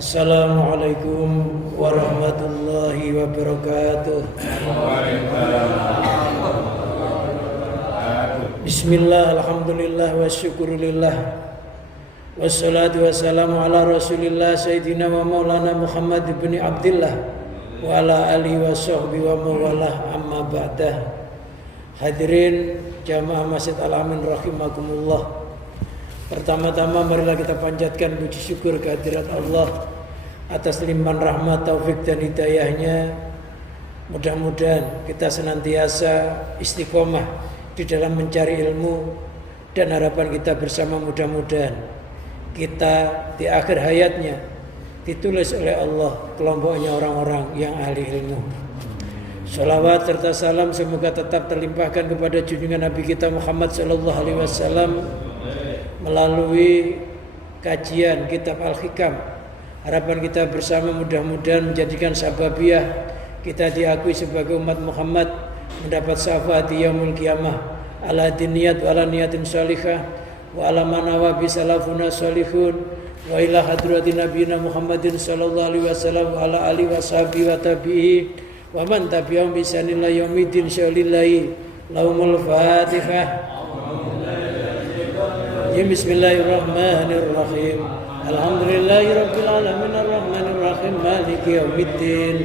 Assalamualaikum warahmatullahi wabarakatuh. Bismillah, alhamdulillah, wa syukurillah, wassalatu wassalamu ala rasulillah Sayyidina wa maulana Muhammad ibn Abdillah wa ala alihi wa sahbihi wa mawalah, amma ba'dah. Hadirin jamaah Masjid Al-Amin rahimakumullah. Pertama-tama marilah kita panjatkan puji syukur kehadirat Allah atas limpahan rahmat, taufik dan hidayahnya. Mudah-mudahan kita senantiasa istiqomah di dalam mencari ilmu, dan harapan kita bersama mudah-mudahan kita di akhir hayatnya ditulis oleh Allah kelompoknya orang-orang yang ahli ilmu. Sholawat serta salam semoga tetap terlimpahkan kepada junjungan Nabi kita Muhammad sallallahu alaihi wasallam melalui kajian kitab Al-Hikam. Harapan kita bersama mudah-mudahan menjadikan sababiyah kita diakui sebagai umat Muhammad mendapat syafaat di yaumul qiyamah ala diniyat wa ala niyatin salihah wa ala manawa bisalafuna salihun wa ila hadratin nabiyina Muhammadin sallallahu alaihi wasallam wa ala alihi wa sahbihi wa tabi'i wa man tabi'ahum bi ihsanin ila yaumil syalillahi lahumul fatihah. Bismillahirrahmanirrahim. Alhamdulillahirabbil alamin arrahmanir rahim maliki yaumiddin.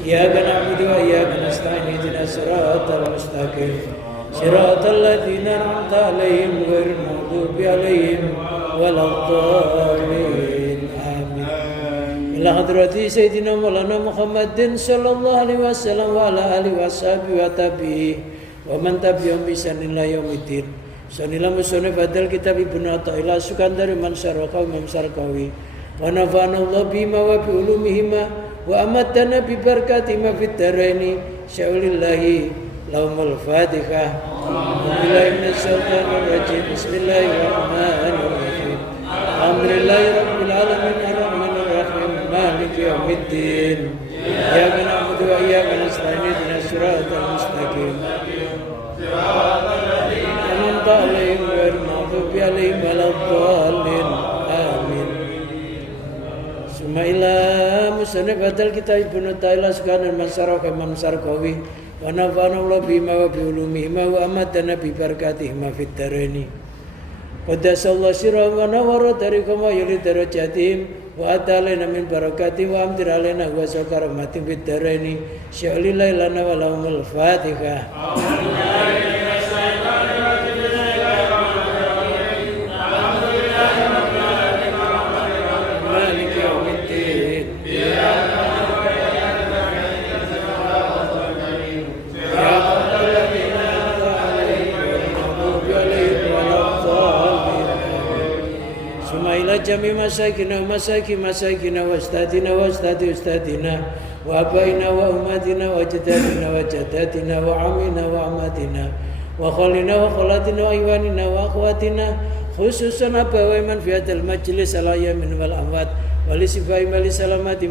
Iyyaka na'budu wa iyyaka nasta'in ihdinas siratal mustaqim. Siratal ladzina an'amta 'alaihim ghairil maghdubi 'alaihim waladdallin. Amin. Ila hadrati sayyidina Maulana Muhammadin sallallahu alaihi wasallam wa ala alihi washabihi wa tabi'i wa man tabi'ahum bi ihsanin ila yaumiddin. Sanillah musonif adal kitab Ibnu Athaillah Sukandari Mansarakawi Mamsarakawi wa nafa'ana Allah bima wa bi ulumihima wa amatana bi barakatihima fid dharaini syaulillahi lahumul fatihah. Billahi minasyaitonir rajim. Bismillahirrahmanirrahim. Alhamdulillahi rabbil alamin arrahmanir rahim maliki yaumiddin. Iyyaka na'budu wa iyyaka nasta'in ihdinas siratal mustaqim. Alaihim ghairil maghdubi alaihim waladdallin. Amin. Sumaila musannif badal kita Ibnu Athaillah Sukandar Mansarakawi Mamsarakawi wa nafa'ana Allah bima wa bi ulumihima wa amatana bi barakatihima fid dharaini. Qaddasallahu sirrahum wa nawwara tariqahum wa yuli darajatihim wa atalana min barakati wa amtir alaina wa sakaramatin fid dharaini sya'lillahi lana wa lahumul fatihah. Jami masakina masakina wa ustadina wa ustadi ustadina wa abaina wa umatina wa jadatina wa jadatina wa amina wa amatina wa khalina wa khalatina wa iwanina wa akhwatina khususan abawai man fi hadal majlis ala yamin wal amwat wali sifai mali salamati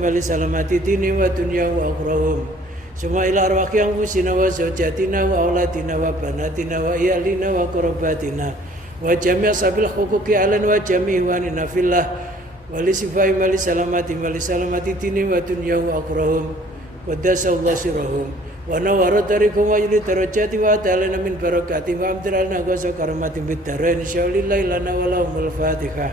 dini wa dunya wa akhirahum. Semua ila arwah yang fusina wa zawjatina wa aulatina wa banatina wa iyalina wa qurbatina wa jami' ashabil huquqi alan wa jami' wanina fillah wali sifai mali salamati dini wa dunya wa akhirahum qaddasallahu sirrahum wa nawwara tariqahum wa yuli darajati wa atalana min barakati wa amtiralna ghasa karamatin bid dharain syaulillahi lana wa lahumul fatihah.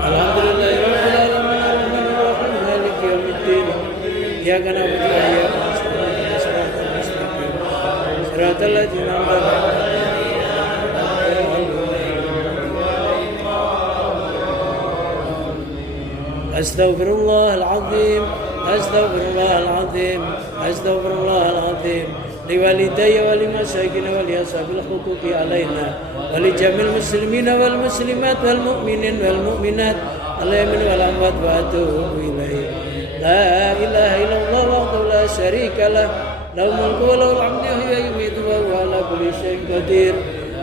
Alhamdulillahirabbil alamin arrahmanir rahim maliki yaumiddin. Iyyaka na'budu wa iyyaka nasta'in siratal mustaqim siratal ladzina an'amta 'alaihim. Astaghfirullahal azim. Astaghfirullahal azim. Liwalidayya wa limasyayikhina wa liashabil huquqi alaina wa li jamil muslimina wal muslimat wal mu'minin wal mu'minat alaimin wal amwat wa atubu ilaihi. La ilaha illallah wahdahu la syarika lah lahul mulku wa lahul hamdu wa huwa yumiitu wa huwa ala kulli syai'in qadir.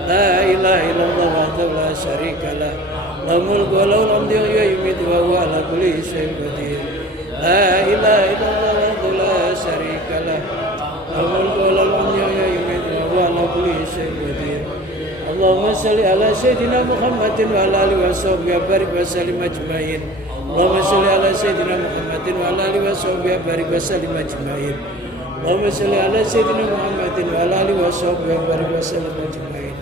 La ilaha illallah wahdahu la syarika lah lahul mulku wa lahul hamdu wa huwa yumiitu wa huwa ala kulli syai'in qadir. La ilaha illallah wahdahu la syarika lah lahul mulku wa lahul hamdu wa huwa yumiitu wa huwa ala kulli syai'in qadir. Allahumma sholli ala sayyidina Muhammadin wa ala alihi washabbihi wa barik wa sallim ajmain. Allahumma sholli ala sayyidina Muhammadin wa ala alihi washabbihi wa barik wa sallim ajmain. Allahumma sholli ala sayyidina Muhammadin wa ala alihi washabbihi wa barik wa sallim ajmain.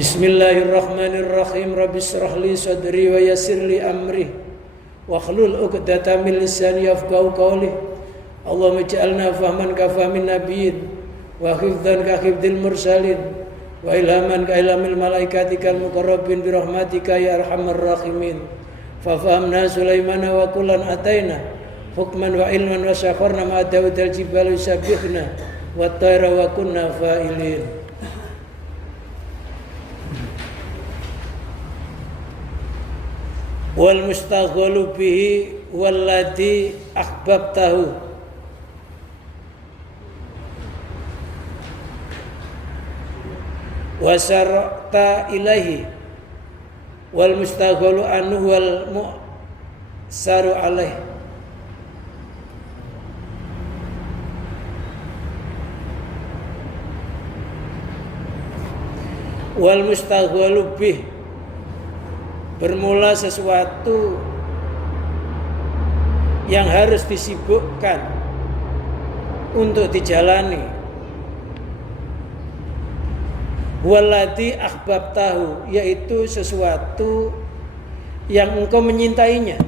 Bismillahirrahmanirrahim. Rabbi shrah li sadri wa yassir li amri wahlul 'uqdatam min lisani yafqahu qawli. Allahumma ij'alna fahman ka fahmin nabiyyin wa hifdzan ka hifdzil mursalin wa ilhaman ka ilhamil malaikatikal muqarrabin bi rahmatika ya arhamar rahimin. Fa fahamna Sulaimana wa kullan ataina hukman wa ilman wa sakharna ma Daudal jibal yusabbihna wa tayra wa kunna fa'ilin. Wal mustaghalu bihi walladhi ahbabtahu wa sarata ilaihi wal mustaghalu anhu wal mu'saru alaihi. Wal mustaghalu bihi bermula sesuatu yang harus disibukkan untuk dijalani. Walladhi ahbabtahu, yaitu sesuatu yang engkau menyintainya.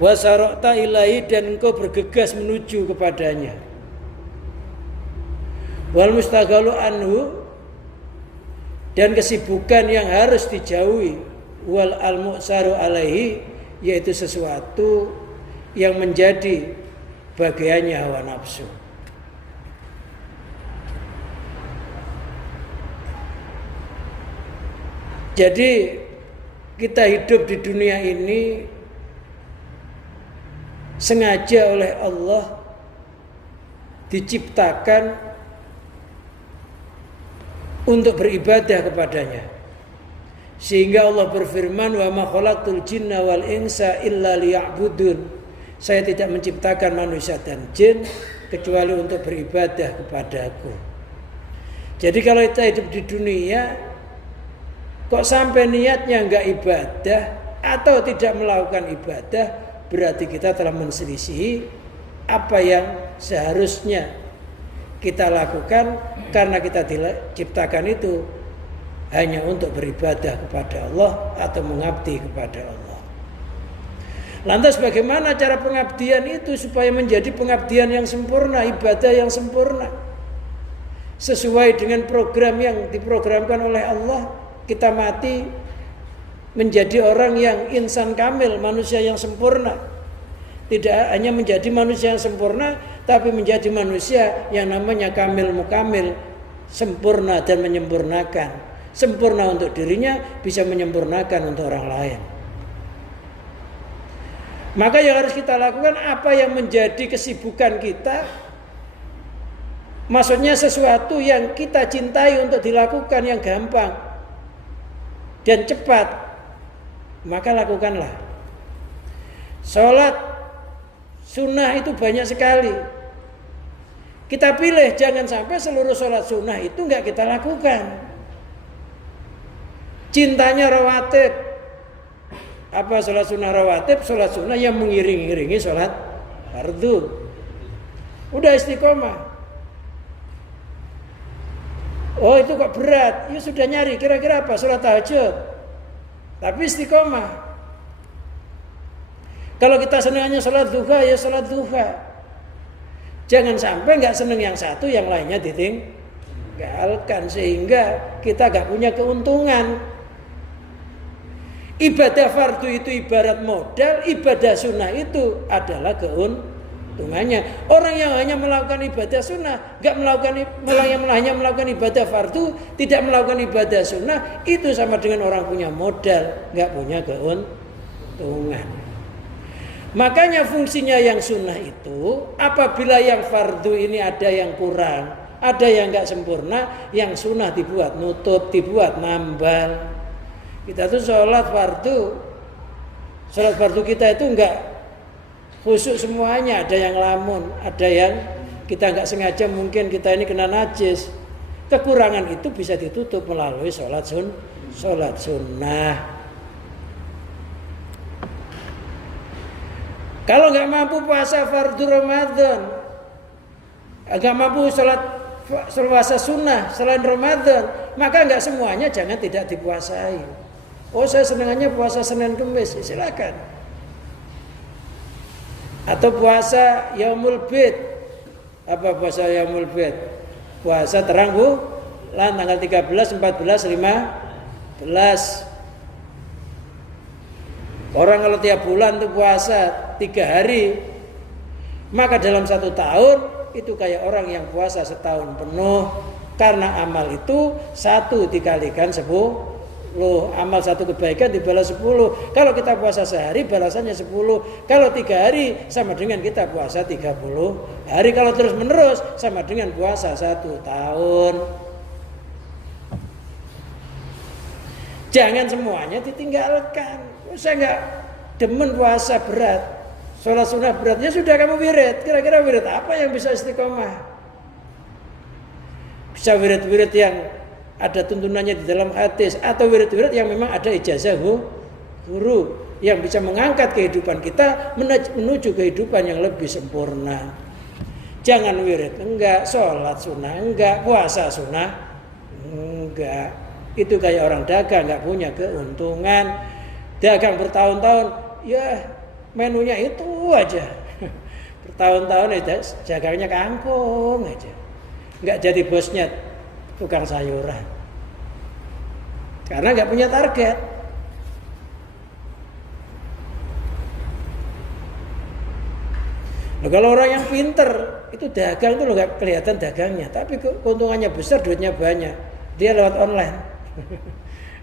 Wasarokta ilahi, dan engkau bergegas menuju kepadanya. Wal mustaghalu anhu, dan kesibukan yang harus dijauhi. Wal al-mu'saru alaihi, yaitu sesuatu yang menjadi bagiannya hawa nafsu. Jadi kita hidup di dunia ini sengaja oleh Allah diciptakan untuk beribadah kepadanya. Sehingga Allah berfirman, wa ma khalaqtul jinna wal insa illa liya'budun. Saya tidak menciptakan manusia dan jin kecuali untuk beribadah kepadaku. Jadi kalau kita hidup di dunia kok sampai niatnya enggak ibadah atau tidak melakukan ibadah, berarti kita telah menselisihi apa yang seharusnya kita lakukan, karena kita diciptakan itu hanya untuk beribadah kepada Allah atau mengabdi kepada Allah. Lantas bagaimana cara pengabdian itu supaya menjadi pengabdian yang sempurna, ibadah yang sempurna, sesuai dengan program yang diprogramkan oleh Allah? Kita mati menjadi orang yang insan kamil, manusia yang sempurna. Tidak hanya menjadi manusia yang sempurna, tapi menjadi manusia yang namanya kamil mukamil, sempurna dan menyempurnakan. Sempurna untuk dirinya, bisa menyempurnakan untuk orang lain. Maka yang harus kita lakukan, apa yang menjadi kesibukan kita, maksudnya sesuatu yang kita cintai untuk dilakukan, yang gampang dan cepat, maka lakukanlah. Sholat sunnah itu banyak sekali. Kita pilih, jangan sampai seluruh sholat sunnah itu enggak kita lakukan. Cintanya rawatib. Apa sholat sunnah rawatib? Sholat sunnah yang mengiring-iringi sholat fardu. Udah istiqomah. Oh itu kok berat. Ya sudah nyari, kira-kira apa? Sholat tahajud. Tapi istiqomah. Kalau kita senangnya sholat duha, ya sholat duha. Jangan sampai nggak seneng yang satu, yang lainnya ditinggalkan, sehingga kita nggak punya keuntungan. Ibadah fardu itu ibarat modal, ibadah sunnah itu adalah keuntungannya. Orang yang hanya melakukan ibadah sunnah, nggak melakukan, hanya melakukan ibadah fardu, tidak melakukan ibadah sunnah, itu sama dengan orang punya modal, nggak punya keuntungan. Makanya fungsinya yang sunnah itu, apabila yang fardu ini ada yang kurang, ada yang enggak sempurna, yang sunnah dibuat nutup, dibuat nambal. Kita tuh sholat fardu kita itu enggak khusyuk semuanya, ada yang lamun, ada yang kita nggak sengaja mungkin kita ini kena najis. Kekurangan itu bisa ditutup melalui sholat sunnah. Kalau nggak mampu puasa fardu Ramadan, nggak mampu sholat puasa sunnah selain Ramadan, maka nggak semuanya jangan tidak dipuasai. Oh, saya senangannya puasa Senin Kemis, silakan. Atau puasa Yaumul Bid. Apa puasa Yaumul Bid? Puasa terang bulan tanggal 13, 14, 15. Orang kalau tiap bulan tuh puasa 3 hari, maka dalam 1 tahun itu kayak orang yang puasa setahun penuh. Karena amal itu 1 dikalikan 10. Amal 1 kebaikan dibalas 10. Kalau kita puasa sehari balasannya 10. Kalau 3 hari sama dengan kita puasa 30 hari. Kalau terus menerus sama dengan puasa 1 tahun. Jangan semuanya ditinggalkan. Saya nggak demen puasa berat, sholat sunnah berat. Ya sudah, kamu wirid. Kira-kira wirid apa yang bisa istiqomah? Bisa wirid-wirid yang ada tuntunannya di dalam hadis, atau wirid-wirid yang memang ada ijazah guru yang bisa mengangkat kehidupan kita menuju kehidupan yang lebih sempurna. Jangan wirid enggak, sholat sunnah enggak, puasa sunnah enggak. Itu kayak orang dagang, enggak punya keuntungan. Dagang bertahun-tahun, ya menunya itu aja. Bertahun-tahun aja dagangnya kangkung aja. Enggak jadi bosnya tukang sayuran. Karena nggak punya target. Nah, kalau orang yang pinter itu dagang itu nggak kelihatan dagangnya, tapi keuntungannya besar, duitnya banyak. Dia lewat online,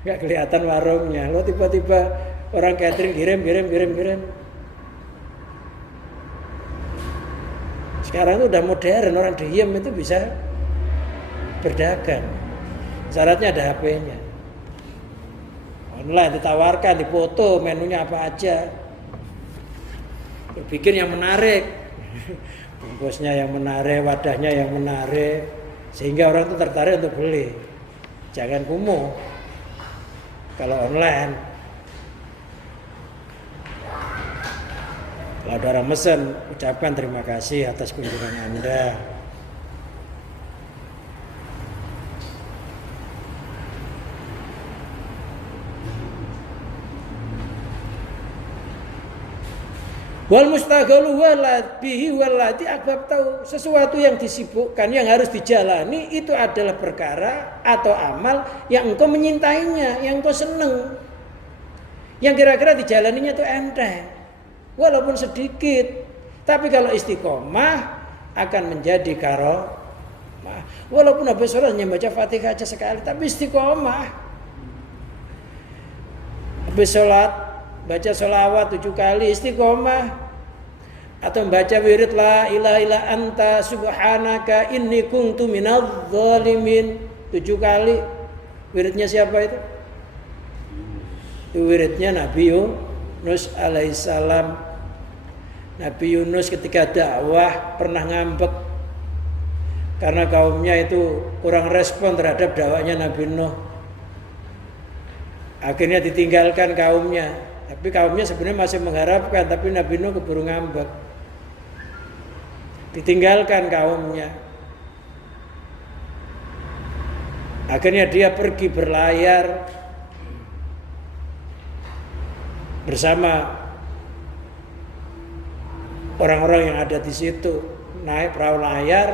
nggak kelihatan warungnya. Lo tiba-tiba orang catering kirim. Sekarang itu udah modern, orang diem itu bisa berdagang. Syaratnya ada HP-nya. Online ditawarkan, dipoto menunya apa aja. Bikin yang menarik. Bungkusnya yang menarik, wadahnya yang menarik, sehingga orang itu tertarik untuk beli. Jangan kumuh. Kalau online, kalau ada orang mesen, ucapkan terima kasih atas kunjungan Anda. Wal mustaghalu bihi walati akbab tahu, sesuatu yang disibukkan yang harus dijalani itu adalah perkara atau amal yang engkau menyintainya, yang engkau seneng, yang kira-kira dijalaninya itu enteng walaupun sedikit, tapi kalau istiqomah akan menjadi karomah. Walaupun habis sholat hanya baca Fatihah aja sekali, tapi istiqomah. Habis sholat baca sholawat 7 kali, istiqomah. Atau baca wirid la ilaha illa anta subhanaka inni kuntu minadz zalimin 7 kali. Wiridnya siapa itu? Itu wiridnya Nabi Yunus alaihissalam. Nabi Yunus ketika dakwah pernah ngambek karena kaumnya itu kurang respon terhadap dakwahnya Nabi Nuh. Akhirnya ditinggalkan kaumnya. Tapi kaumnya sebenarnya masih mengharapkan, tapi Nabi Nuh keburu ngambek. Ditinggalkan kaumnya. Akhirnya dia pergi berlayar bersama orang-orang yang ada di situ. Naik perahu layar,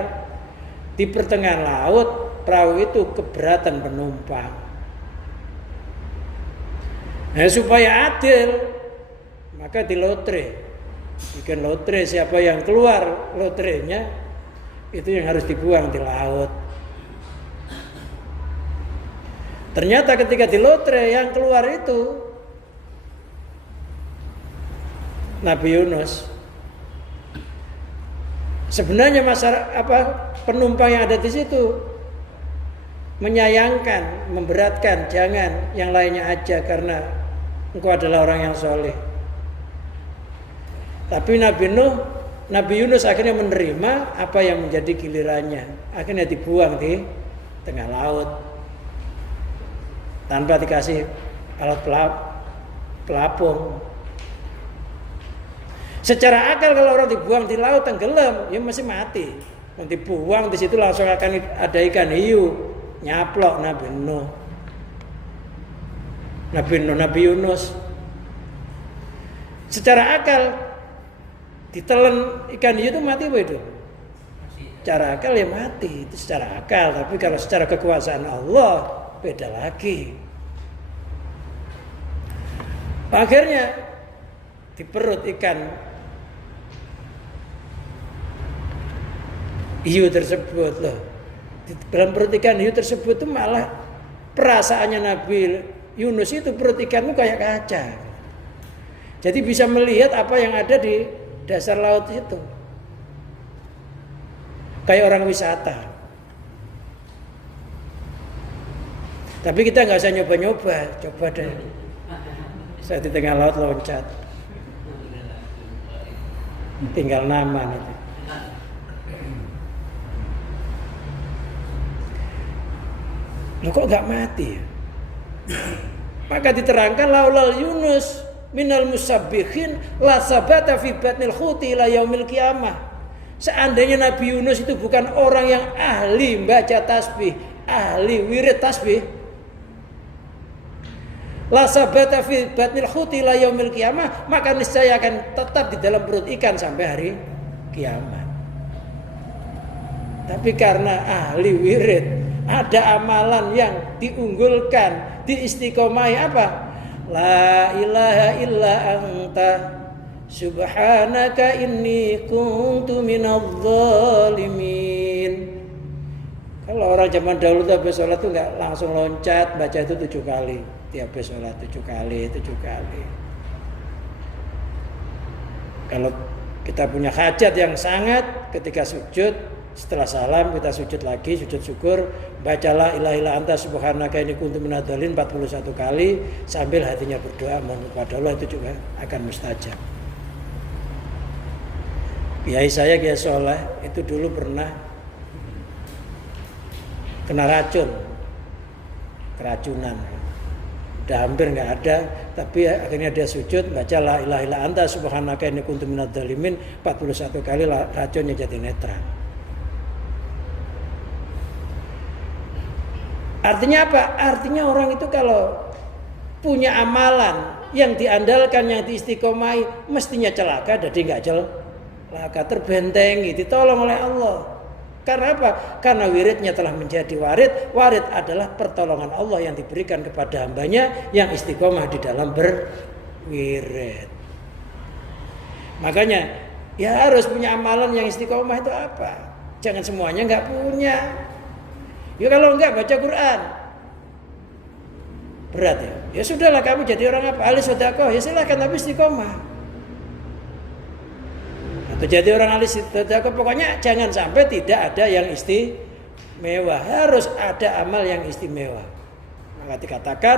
di pertengahan laut perahu itu keberatan penumpang. Nah, supaya adil, maka di lotre, bikin lotre, siapa yang keluar lotrenya itu yang harus dibuang di laut. Ternyata ketika di lotre yang keluar itu Nabi Yunus. Sebenarnya penumpang yang ada di situ menyayangkan, memberatkan, jangan yang lainnya aja karena engkau adalah orang yang soleh. Tapi Nabi Yunus akhirnya menerima apa yang menjadi gilirannya. Akhirnya dibuang di tengah laut tanpa dikasih alat pelapung. Secara akal kalau orang dibuang di laut tenggelam, ya masih mati. Nanti dibuang di situ langsung akan ada ikan hiu nyaplok Nabi Yunus. Secara akal ditelan ikan hiu itu mati apa itu? Secara akal ya mati, itu secara akal. Tapi kalau secara kekuasaan Allah beda lagi. Akhirnya di perut ikan hiu tersebut loh. Di dalam perut ikan hiu tersebut itu malah perasaannya Nabi Yunus itu perut ikan itu kayak kaca. Jadi bisa melihat apa yang ada di dasar laut itu. Kayak orang wisata. Tapi kita nggak usah nyoba-nyoba, coba deh. Saya di tengah laut loncat. Tinggal nama nanti. Loh kok nggak mati ya? Maka diterangkan laulal Yunus minal musabbihin la sabata fi batnil khuti ila yaumil qiyamah. Seandainya Nabi Yunus itu bukan orang yang ahli baca tasbih, ahli wirid tasbih, la sabata fi batnil khuti ila yaumil qiyamah, maka niscaya akan tetap di dalam perut ikan sampai hari kiamat. Tapi karena ahli wirid, ada amalan yang diunggulkan, diistiqomai apa? La ilaha illa anta subhanaka inni kuntu minadh dhalimin. Kalau orang zaman dahulu tuh habis sholat tuh nggak langsung loncat, baca itu 7 kali. Tiap habis sholat 7 kali. Kalau kita punya hajat yang sangat, ketika sujud, setelah salam kita sujud lagi, sujud syukur, bacalah ilaha illa anta subhanaka inni kuntu minadh dhalimin 41 kali sambil hatinya berdoa mohon kepada Allah, itu juga akan mustajab. Kiai saya Kiai Soleh itu dulu pernah kena keracunan. Udah hampir nggak ada, tapi akhirnya dia sujud baca la ilaha illa anta subhanaka inni kuntu minadh dhalimin 41 kali, racunnya jadi netral. Artinya apa? Artinya orang itu kalau punya amalan yang diandalkan, yang diistiqomai, mestinya celaka, jadi nggak celaka, terbentengi, ditolong oleh Allah. Karena apa? Karena wiridnya telah menjadi warid. Warid adalah pertolongan Allah yang diberikan kepada hambanya yang istiqomah di dalam berwirid. Makanya ya harus punya amalan yang istiqomah itu apa? Jangan semuanya nggak punya. Ya kalau enggak baca Quran berat ya. Ya sudahlah, kamu jadi orang apa? Ahli sedekah, ya silakan, tapi istiqomah. Atau jadi orang ahli sedekah, pokoknya jangan sampai tidak ada yang istimewa. Harus ada amal yang istimewa. Maka dikatakan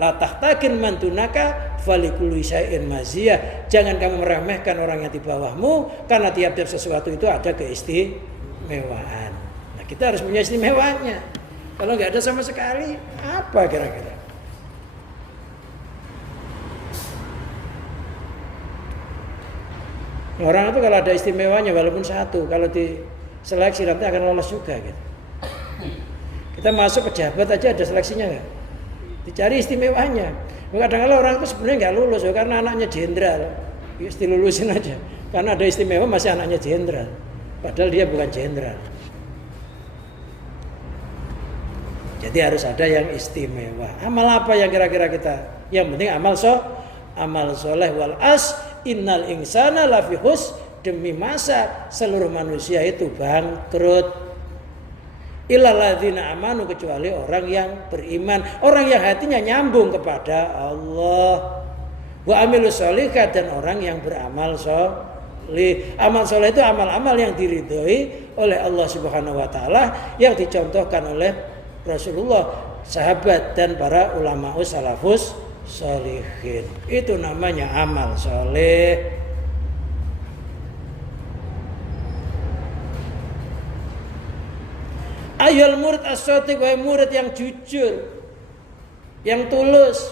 la tahtakin mantunaka falikulli syai'in maziyah. Jangan kamu meremehkan orang yang di bawahmu, karena tiap-tiap sesuatu itu ada keistimewaan. Kita harus punya istimewanya. Kalau nggak ada sama sekali, apa kira-kira? Orang itu kalau ada istimewanya walaupun satu, kalau diseleksi nanti akan lolos juga gitu. Kita masuk pejabat aja ada seleksinya nggak? Dicari istimewanya. Kadang-kadang orang itu sebenarnya nggak lulus ya, karena anaknya jenderal. Ya dilulusin aja. Karena ada istimewa masih anaknya jenderal. Padahal dia bukan jenderal. Jadi harus ada yang istimewa. Amal apa yang kira-kira kita? Yang penting amal soleh wal as innal insana lafi khus, demi masa seluruh manusia itu bangkrut. Illal ladzina amanu, kecuali orang yang beriman, orang yang hatinya nyambung kepada Allah. Wa amilus sholihat, dan orang yang beramal soleh. Amal soleh itu amal-amal yang diridhoi oleh Allah Subhanahu wa taala, yang dicontohkan oleh Rasulullah, sahabat, dan para ulama salafus sholihin. Itu namanya amal soleh. Ayyul murid as-shadiq, wahai murid yang jujur, yang tulus.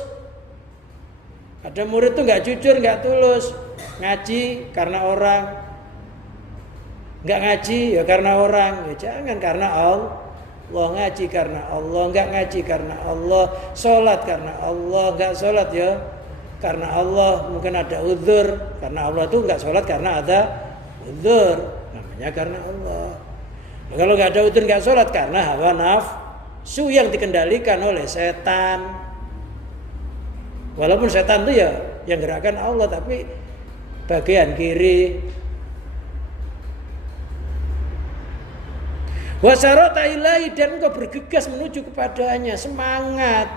Ada murid tuh nggak jujur, nggak tulus, ngaji karena orang, nggak ngaji ya karena orang. Ya jangan, karena Allah. Ngaji karena Allah, nggak ngaji karena Allah. Sholat karena Allah, nggak sholat ya karena Allah. Mungkin ada uzur, karena Allah tuh nggak sholat karena ada uzur, namanya karena Allah. Nah, kalau nggak ada uzur nggak sholat karena hawa nafsu yang dikendalikan oleh setan. Walaupun setan itu ya yang gerakan Allah, tapi bagian kiri. Wasarota ilahi, dan engkau bergegas menuju kepadanya, semangat.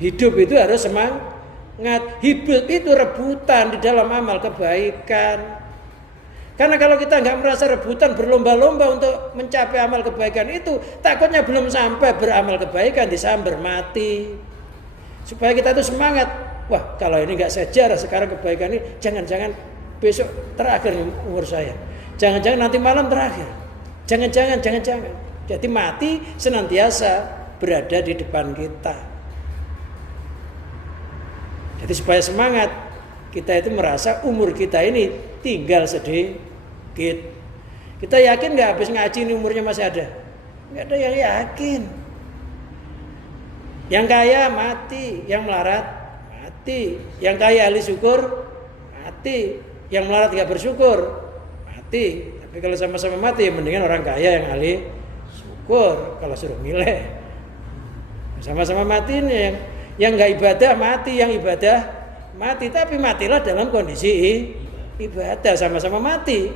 Hidup itu harus semangat. Hidup itu rebutan di dalam amal kebaikan. Karena kalau kita nggak merasa rebutan, berlomba-lomba untuk mencapai amal kebaikan itu, takutnya belum sampai beramal kebaikan disambar mati. Supaya kita itu semangat. Wah, kalau ini nggak sejarah sekarang kebaikan ini, jangan-jangan besok terakhir umur saya. Jangan-jangan nanti malam terakhir. Jangan-jangan. Jadi mati senantiasa berada di depan kita. Jadi supaya semangat, kita itu merasa umur kita ini tinggal sedikit. Kita yakin nggak habis ngaji ini umurnya masih ada? Nggak ada yang yakin. Yang kaya mati, yang melarat mati, yang kaya ahli syukur mati, yang melarat gak bersyukur mati. Tapi kalau sama-sama mati, ya mendingan orang kaya yang ahli syukur. Kalau suruh milih, sama-sama mati nih, yang gak ibadah mati, yang ibadah mati. Tapi matilah dalam kondisi ibadah, sama-sama mati.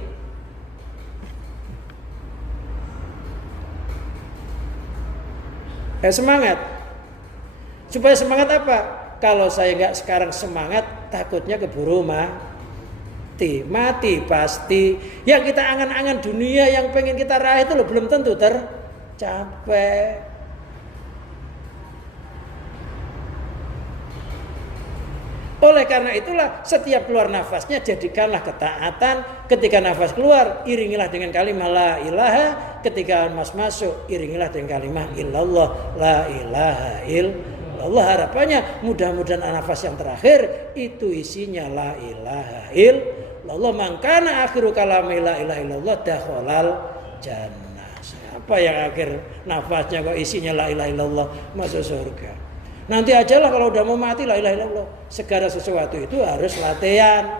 Semangat. Supaya semangat apa? Kalau saya nggak sekarang semangat, takutnya keburu mati. Mati pasti. Yang kita angan-angan dunia yang pengen kita raih itu loh, belum tentu tercapai. Oleh karena itulah setiap keluar nafasnya jadikanlah ketaatan. Ketika nafas keluar, iringilah dengan kalimat la ilaha. Ketika nafas masuk, iringilah dengan kalimat illallah, la ilaha illallah. Allah harapannya mudah-mudahan nafas yang terakhir itu isinya la ilaha illallah. Mangkana akhiru kalami la ilaha illallah dakhalal jannah. Siapa yang akhir nafasnya kok isinya la ilaha illallah, masuk surga. Nanti ajalah kalau udah mau mati la ilaha illallah. Segala sesuatu itu harus latihan.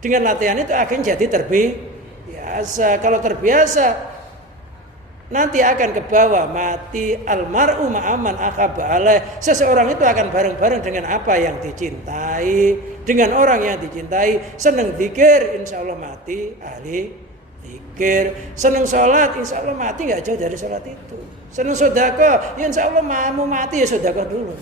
Dengan latihan itu akhirnya jadi terbiasa. Kalau terbiasa nanti akan ke bawah mati. Almar'u ma'aman akhaba alaih. Seseorang itu akan bareng-bareng dengan apa yang dicintai, dengan orang yang dicintai. Senang zikir, insya Allah mati ahli zikir. Senang sholat, insya Allah mati nggak jauh dari sholat itu. Senang sedekah, ya insya Allah mau mati ya sedekah dulu.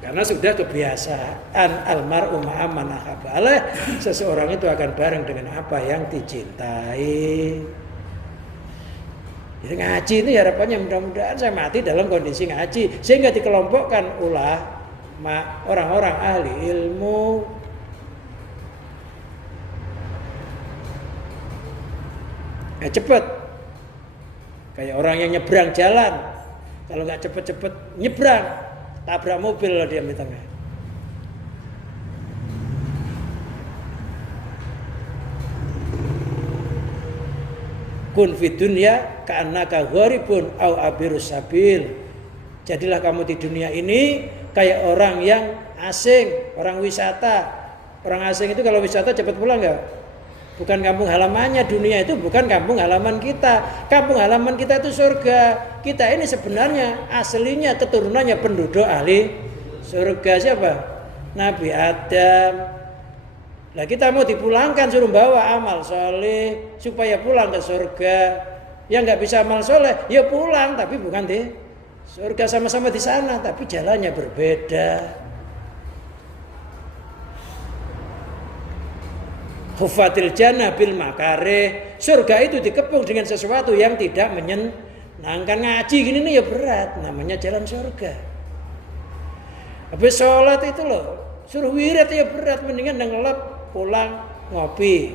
Karena sudah kebiasaan. Almar'u ma'aman akhaba alaih. Seseorang itu akan bareng dengan apa yang dicintai. Jadi ngaji itu harapannya mudah-mudahan saya mati dalam kondisi ngaji, sehingga dikelompokkan ulama, orang-orang ahli ilmu. Cepet, kayak orang yang nyebrang jalan, kalau nggak cepet-cepet nyebrang, tabrak mobil loh dia di tengah. Kun fid dunya ka'annaka gharibun au abirus sabil. Jadilah kamu di dunia ini kayak orang yang asing, orang wisata. Orang asing itu kalau wisata cepat pulang enggak? Bukan kampung halamannya. Dunia itu bukan kampung halaman kita. Kampung halaman kita itu surga. Kita ini sebenarnya aslinya keturunannya penduduk ahli surga. Siapa? Nabi Adam. Nah kita mau dipulangkan, suruh bawa amal soleh supaya pulang ke surga. Yang nggak bisa amal soleh, ya pulang, tapi bukan di surga, sama-sama di sana, tapi jalannya berbeda. Hufatil jannah bil makarih. Surga itu dikepung dengan sesuatu yang tidak menyenangkan. Ngaji gini nih ya berat, namanya jalan surga. Habis sholat itu loh, suruh wirid ya berat, mendingan ngelap pulang ngopi.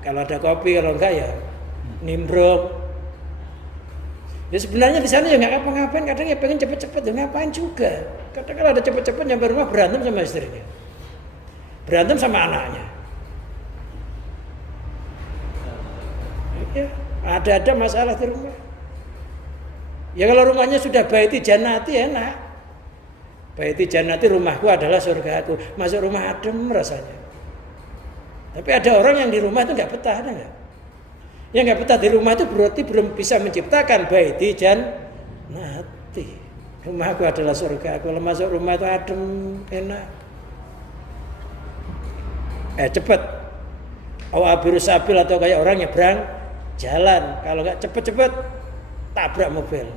Kalau ada kopi, kalau enggak ya nimbrung. Ya sebenarnya di sana ya nggak ngapa-ngapain, kadang ya pengen cepet-cepet, ya ngapain juga. Kadang kalau ada cepet-cepet nyampe rumah berantem sama istrinya, berantem sama anaknya. Ya, ada masalah di rumah. Ya kalau rumahnya sudah baiti jannati enak. Baiti jannati, rumahku adalah surgaku. Masuk rumah adem rasanya. Tapi ada orang yang di rumah itu nggak betah, ada nggak? Yang nggak betah di rumah itu berarti belum bisa menciptakan baiti jannati. Rumahku adalah surga. Kalau masuk rumah itu adem, enak. Cepet. Awabiru sabil atau kayak orang nyebrang jalan. Kalau nggak cepet-cepet tabrak mobil.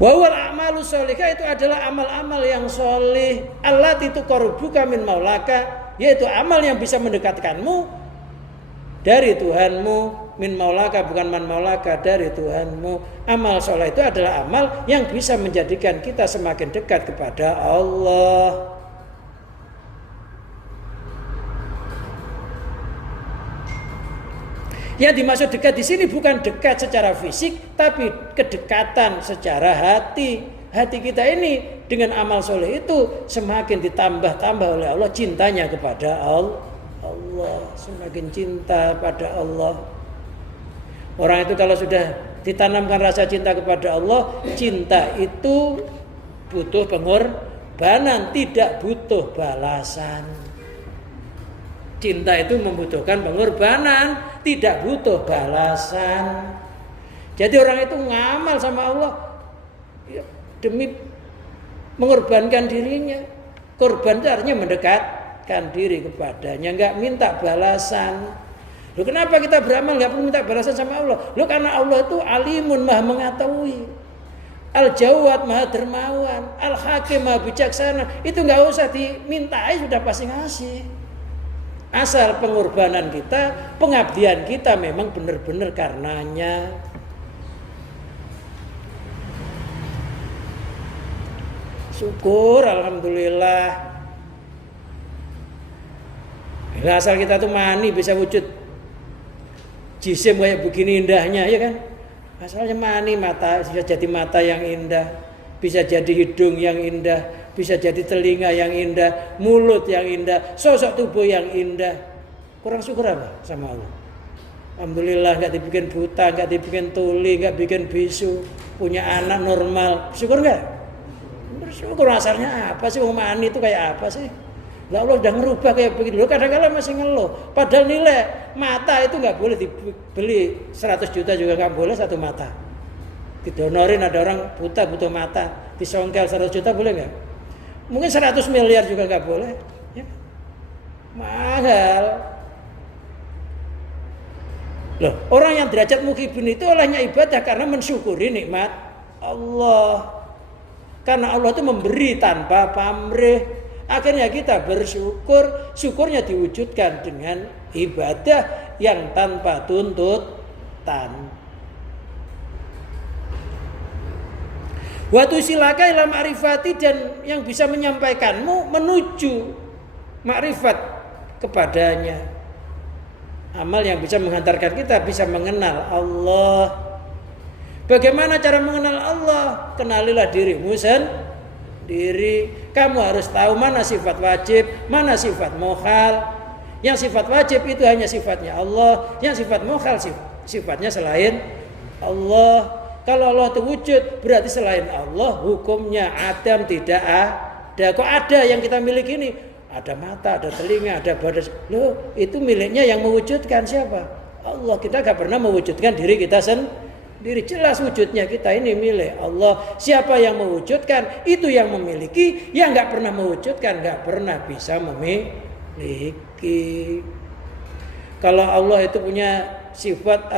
Wawal a'malu sholihah itu adalah amal-amal yang sholih. Allati tuqarribuka min maulaka, yaitu amal yang bisa mendekatkanmu dari Tuhanmu. Min maulaka, bukan man maulaka, dari Tuhanmu. Amal sholih itu adalah amal yang bisa menjadikan kita semakin dekat kepada Allah. Yang dimaksud dekat di sini bukan dekat secara fisik, tapi kedekatan secara hati. Hati kita ini dengan amal soleh itu semakin ditambah-tambah oleh Allah cintanya kepada Allah. Semakin cinta pada Allah. Orang itu kalau sudah ditanamkan rasa cinta kepada Allah, cinta itu butuh pengorbanan, tidak butuh balasan. Cinta itu membutuhkan pengorbanan, tidak butuh balasan. Jadi orang itu ngamal sama Allah ya, demi mengorbankan dirinya. Korban itu artinya mendekatkan diri kepadanya, nggak minta balasan. Loh, kenapa kita beramal nggak perlu minta balasan sama Allah? Loh, karena Allah itu alimun, maha mengetahui. Al-Jawad, maha dermawan. Al-Hakim, maha bijaksana. Itu nggak usah dimintai, sudah pasti ngasih. Asal pengorbanan kita, pengabdian kita memang benar-benar karenanya. Syukur, alhamdulillah. Nah, asal kita tuh mani bisa wujud jisim kayak begini indahnya, ya kan? Asalnya mani, mata bisa jadi mata yang indah, bisa jadi hidung yang indah, bisa jadi telinga yang indah, mulut yang indah, sosok tubuh yang indah. Kurang syukur apa sama Allah? Alhamdulillah nggak dibikin buta, nggak dibikin tuli, nggak bikin bisu, punya anak normal. Syukur nggak? Bersyukur. Asalnya apa sih? Mani itu kayak apa sih? Lah Allah udah ngerubah kayak begitu. Loh, kadang-kadang masih ngeluh. Padahal nilai mata itu nggak boleh dibeli 100 juta juga nggak boleh satu mata. Didonorin, ada orang buta butuh mata, disongkel 100 juta boleh nggak? Mungkin 100 miliar juga nggak boleh. Ya. Mahal. Loh, orang yang derajat mukhibin itu olehnya ibadah karena mensyukuri nikmat Allah. Karena Allah itu memberi tanpa pamrih. Akhirnya kita bersyukur, syukurnya diwujudkan dengan ibadah yang tanpa tuntutan. Watu silaka ila ma'rifati, dan yang bisa menyampaikanmu menuju makrifat kepadanya. Amal yang bisa menghantarkan kita bisa mengenal Allah. Bagaimana cara mengenal Allah? Kenalilah dirimu sendiri. Kamu harus tahu mana sifat wajib, mana sifat mokhal. Yang sifat wajib itu hanya sifatnya Allah, yang sifat mokhal sifatnya selain Allah. Kalau Allah itu wujud, berarti selain Allah hukumnya adam, tidak ada. Kok ada yang kita miliki ini? Ada mata, ada telinga, ada badan. Loh, itu miliknya yang mewujudkan siapa? Allah. Kita gak pernah mewujudkan diri kita sendiri. Jelas wujudnya kita ini milik Allah. Siapa yang mewujudkan, itu yang memiliki. Yang gak pernah mewujudkan, gak pernah bisa memiliki. Kalau Allah itu punya sifat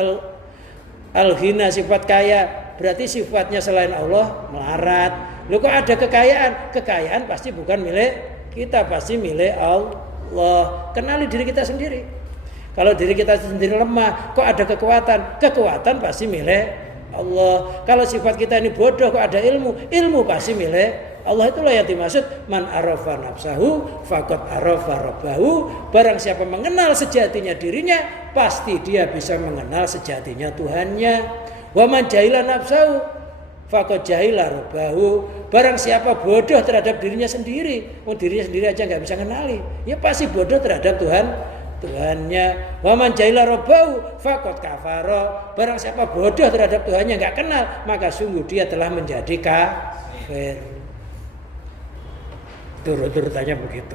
al-ghina, sifat kaya, berarti sifatnya selain Allah melarat. Loh, kok ada kekayaan? Kekayaan pasti bukan milik kita, pasti milik Allah. Kenali diri kita sendiri. Kalau diri kita sendiri lemah, kok ada kekuatan? Kekuatan pasti milik Allah. Kalau sifat kita ini bodoh, kok ada ilmu? Ilmu pasti milik Allah itulah yang dimaksud man arafa nafsahu faqad arafa rabbahu. Barang siapa mengenal sejatinya dirinya, pasti dia bisa mengenal sejatinya Tuhannya. Wa man jahila nafsahu faqad jahila rabbahu. Barang siapa bodoh terhadap dirinya sendiri, dirinya sendiri aja nggak bisa kenali, ya pasti bodoh terhadap Tuhannya. Wa man jahila rabbahu faqad kafara. Barang siapa bodoh terhadap Tuhannya nggak kenal, maka sungguh dia telah menjadi kafir. Turut-turutannya begitu.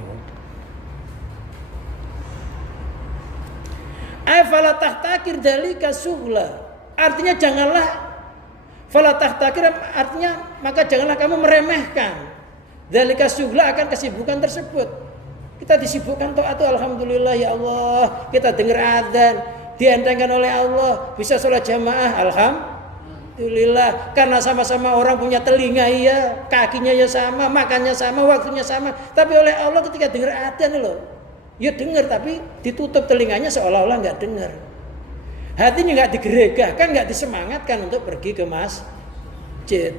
Afala tahtakir dalika sughla. Artinya janganlah, fala tahtakir artinya maka janganlah kamu meremehkan dalika sughla akan kesibukan tersebut. Kita disibukkan taat, alhamdulillah ya Allah, kita dengar adzan, dientengkan oleh Allah, bisa sholat jamaah, alhamdulillah. Karena sama-sama orang punya telinga, iya, kakinya ya sama, makannya sama, waktunya sama. Tapi oleh Allah ketika dengar adzan loh, ya dengar tapi ditutup telinganya seolah-olah nggak dengar. Hatinya nggak digeregahkan, nggak disemangatkan untuk pergi ke masjid.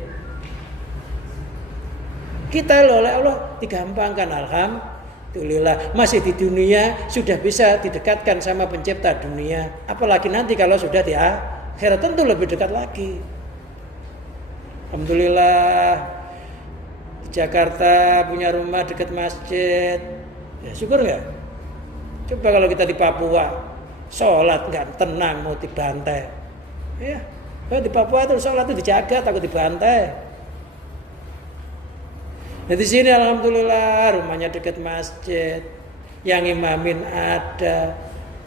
Kita loh oleh Allah digampangkan, alhamdulillah. Masih di dunia sudah bisa didekatkan sama pencipta dunia. Apalagi nanti kalau sudah di akhirat tentu lebih dekat lagi. Alhamdulillah di Jakarta punya rumah dekat masjid. Ya syukur nggak? Coba kalau kita di Papua sholat nggak tenang, mau dibantai. Ya, di Papua itu sholat itu dijaga, takut dibantai. Nah di sini alhamdulillah rumahnya dekat masjid, yang imamin ada,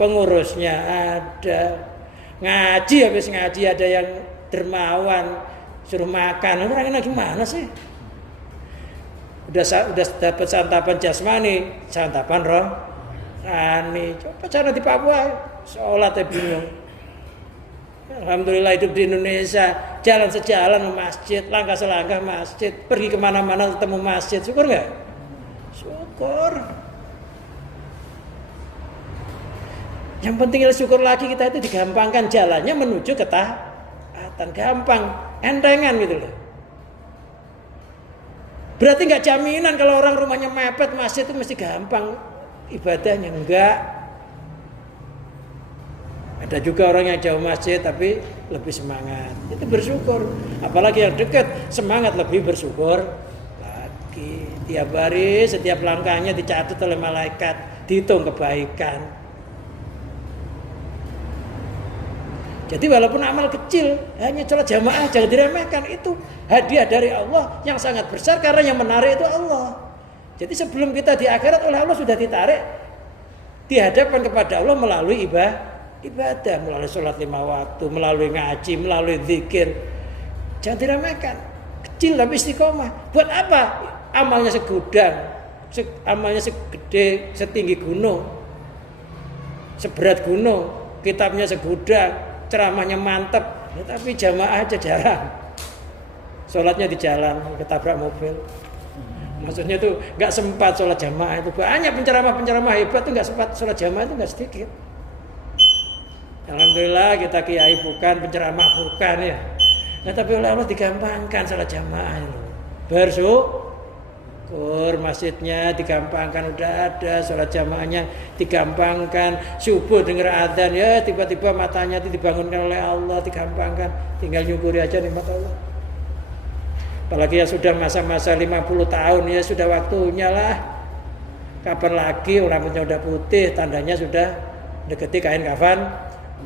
pengurusnya ada, ngaji habis ngaji ada yang dermawan suruh makan. Orang ini gimana sih? Udah dapat santapan jasmani, santapan rohani. Coba cara di Papua sholatnya bingung. Alhamdulillah hidup di Indonesia, jalan sejalan ke masjid, langkah selangkah masjid, pergi kemana-mana ketemu masjid, syukur nggak? Syukur. Yang penting adalah syukur lagi kita itu digampangkan jalannya menuju ketaatan, gampang, entengan gitu loh. Berarti nggak jaminan kalau orang rumahnya mepet masjid itu mesti gampang ibadahnya, enggak. Ada juga orang yang jauh masjid tapi lebih semangat. Itu bersyukur. Apalagi yang dekat semangat lebih bersyukur lagi. Tiap hari setiap langkahnya dicatat oleh malaikat, dihitung kebaikan. Jadi walaupun amal kecil, hanya sholat jamaah jangan diremehkan. Itu hadiah dari Allah yang sangat besar karena yang menarik itu Allah. Jadi sebelum kita di akhirat oleh Allah sudah ditarik, dihadapkan kepada Allah melalui ibadah, melalui sholat 5 waktu, melalui ngaji, melalui zikir. Jangan diremehkan. Kecil tapi istiqomah. Buat apa? Amalnya segudang, amalnya segede, setinggi gunung, seberat gunung, kitabnya segudang, ceramahnya mantap, tapi jamaah aja jarang. Sholatnya di jalan, ketabrak mobil. Maksudnya tuh nggak sempat sholat jamaah itu. Banyak penceramah hebat tuh nggak sempat sholat jamaah itu nggak sedikit. Alhamdulillah kita kiai bukan, penceramah bukan ya. Nah tapi oleh Allah digampangkan sholat jamaah itu. Bersyukur masjidnya digampangkan, udah ada sholat jamaahnya digampangkan. Subuh dengar adzan ya tiba-tiba matanya itu dibangunkan oleh Allah, digampangkan. Tinggal nyukuri aja nikmat Allah. Apalagi yang sudah masa-masa 50 tahun ya sudah waktunya lah. Kapan lagi rambutnya udah putih, tandanya sudah deketi kain kafan